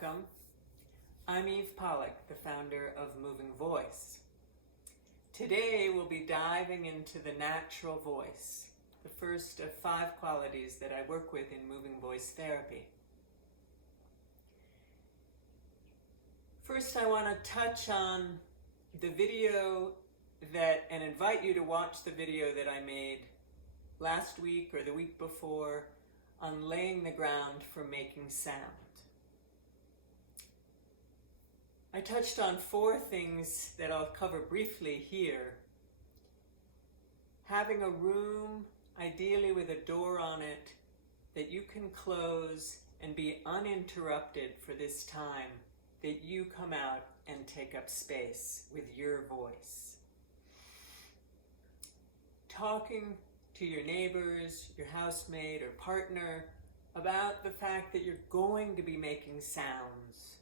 welcome. I'm Eve Pollack, the founder of Moving Voice. Today we'll be diving into the natural voice, the first of 5 qualities that I work with in Moving Voice therapy. First, I want to touch on the video and invite you to watch the video that I made last week or the week before on laying the ground for making sound. I touched on 4 things that I'll cover briefly here. Having a room, ideally with a door on it, that you can close and be uninterrupted for this time, that you come out and take up space with your voice. Talking to your neighbors, your housemate or partner about the fact that you're going to be making sounds.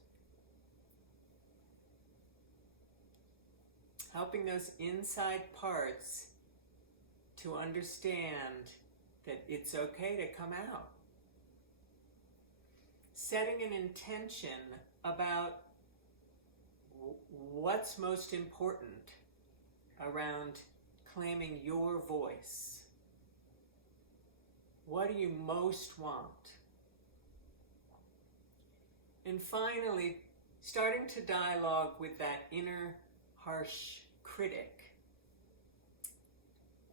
Helping those inside parts to understand that it's okay to come out. Setting an intention about what's most important around claiming your voice. What do you most want? And finally, starting to dialogue with that inner harsh critic,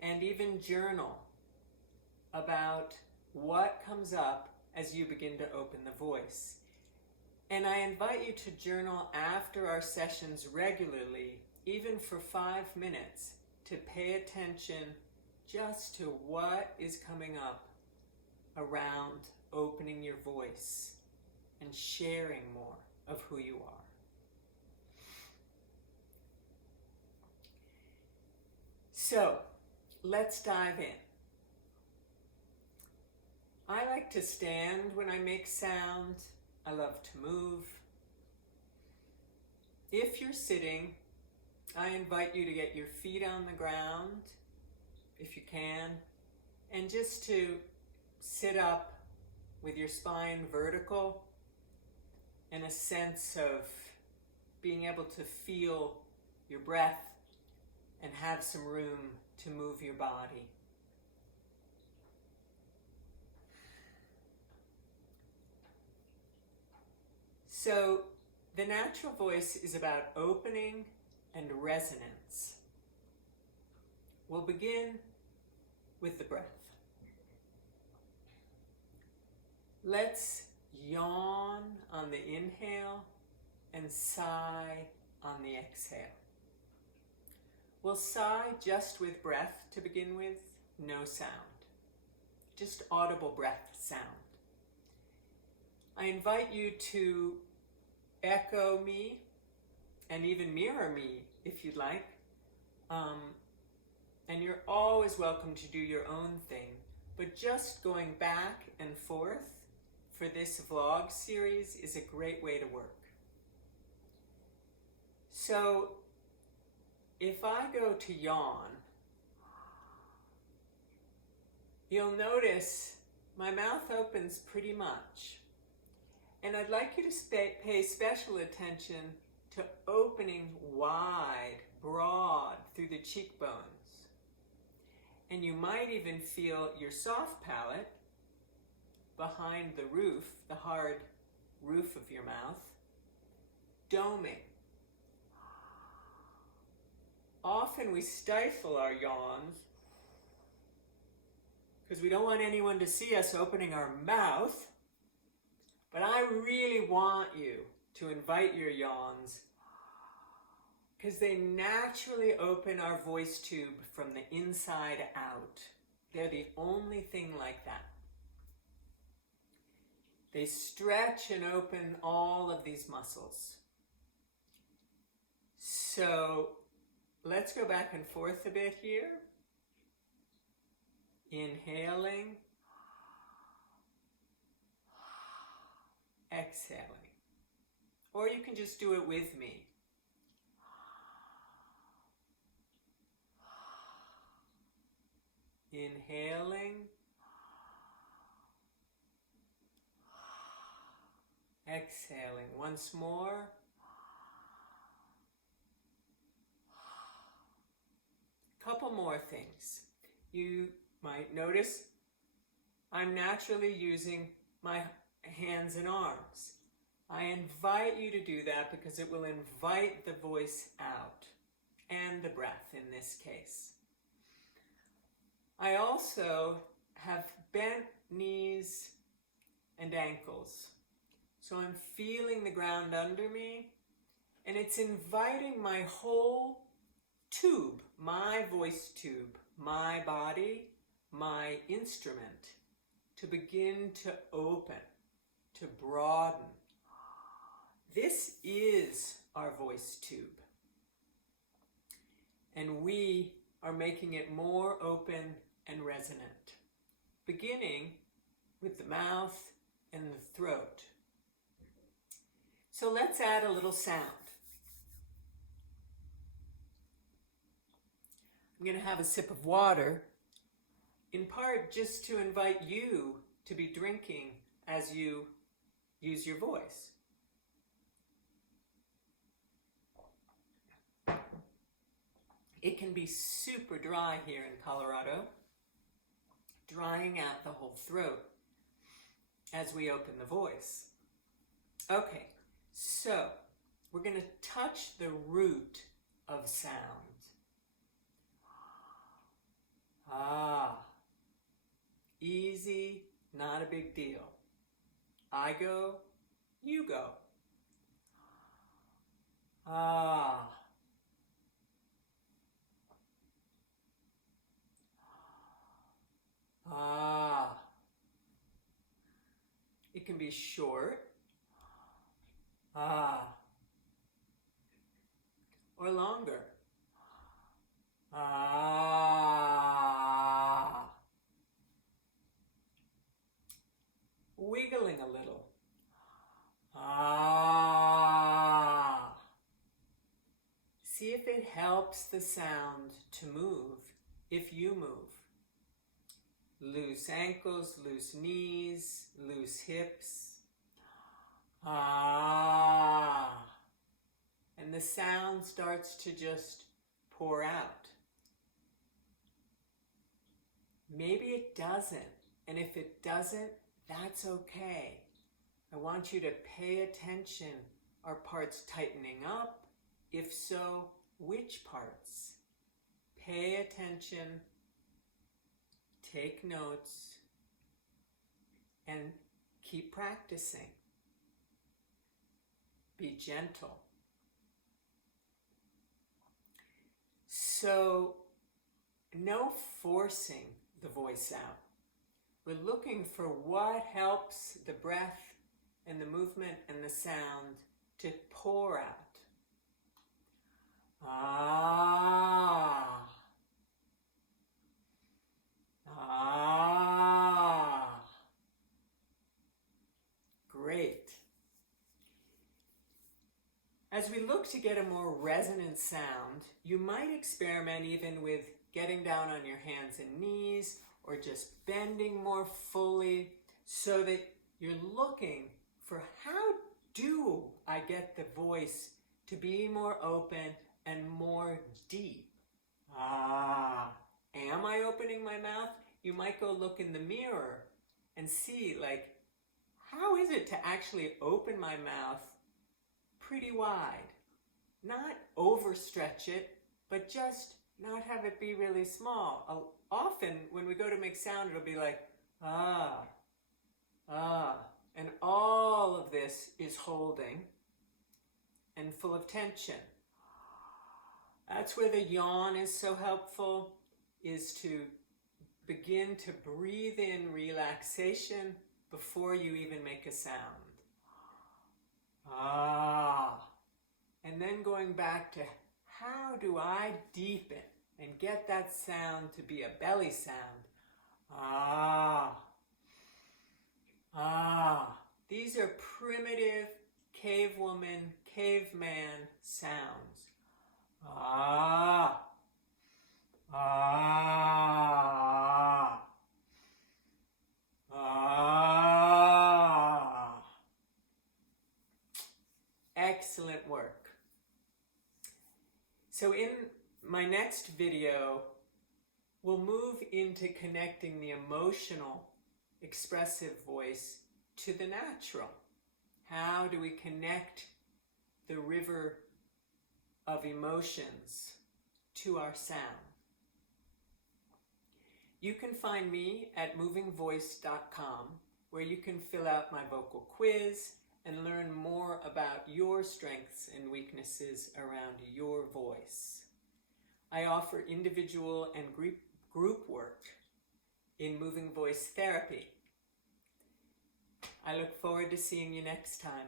and even journal about what comes up as you begin to open the voice. And I invite you to journal after our sessions regularly, even for 5 minutes, to pay attention just to what is coming up around opening your voice and sharing more of who you are. So, let's dive in. I like to stand when I make sound. I love to move. If you're sitting, I invite you to get your feet on the ground, if you can, and just to sit up with your spine vertical and a sense of being able to feel your breath and have some room to move your body. So, the natural voice is about opening and resonance. We'll begin with the breath. Let's yawn on the inhale and sigh on the exhale. We'll sigh just with breath to begin with, no sound. Just audible breath sound. I invite you to echo me and even mirror me if you'd like. And you're always welcome to do your own thing, but just going back and forth for this vlog series is a great way to work. So, if I go to yawn, you'll notice my mouth opens pretty much. And I'd like you to pay special attention to opening wide, broad through the cheekbones. And you might even feel your soft palate behind the roof, the hard roof of your mouth, doming. Often we stifle our yawns because we don't want anyone to see us opening our mouth. But I really want you to invite your yawns because they naturally open our voice tube from the inside out. They're the only thing like that. They stretch and open all of these muscles. So let's go back and forth a bit here. Inhaling. Exhaling. Or you can just do it with me. Inhaling. Exhaling. exhaling. Once more. Couple more things. You might notice I'm naturally using my hands and arms. I invite you to do that because it will invite the voice out, and the breath in this case. I also have bent knees and ankles. So I'm feeling the ground under me, and it's inviting my whole tube, my voice tube, my body, my instrument, to begin to open, to broaden. This is our voice tube. And we are making it more open and resonant, beginning with the mouth and the throat. So let's add a little sound. I'm going to have a sip of water, in part just to invite you to be drinking as you use your voice. It can be super dry here in Colorado, drying out the whole throat as we open the voice. Okay, so we're going to touch the root of sound. Easy, not a big deal. I go, you go. It can be short. Or longer. Wiggling a little. See if it helps the sound to move if you move. Loose ankles, loose knees, loose hips. And the sound starts to just pour out. Maybe it doesn't, and if it doesn't, that's okay. I want you to pay attention. Are parts tightening up? If so, which parts? Pay attention, take notes, and keep practicing. Be gentle. So, no forcing the voice out. We're looking for what helps the breath and the movement and the sound to pour out. Great. As we look to get a more resonant sound, you might experiment even with getting down on your hands and knees or just bending more fully so that you're looking for how do I get the voice to be more open and more deep. Am I opening my mouth? You might go look in the mirror and see, like, how is it to actually open my mouth pretty wide? Not overstretch it, but just not have it be really small. Often when we go to make sound, it'll be like, and all of this is holding and full of tension. That's where the yawn is so helpful, is to begin to breathe in relaxation before you even make a sound. And then going back to how do I deepen and get that sound to be a belly sound? These are primitive cavewoman, caveman sounds. my next video, we'll move into connecting the emotional, expressive voice to the natural. How do we connect the river of emotions to our sound? You can find me at movingvoice.com, where you can fill out my vocal quiz and learn more about your strengths and weaknesses around your voice. I offer individual and group work in moving voice therapy. I look forward to seeing you next time.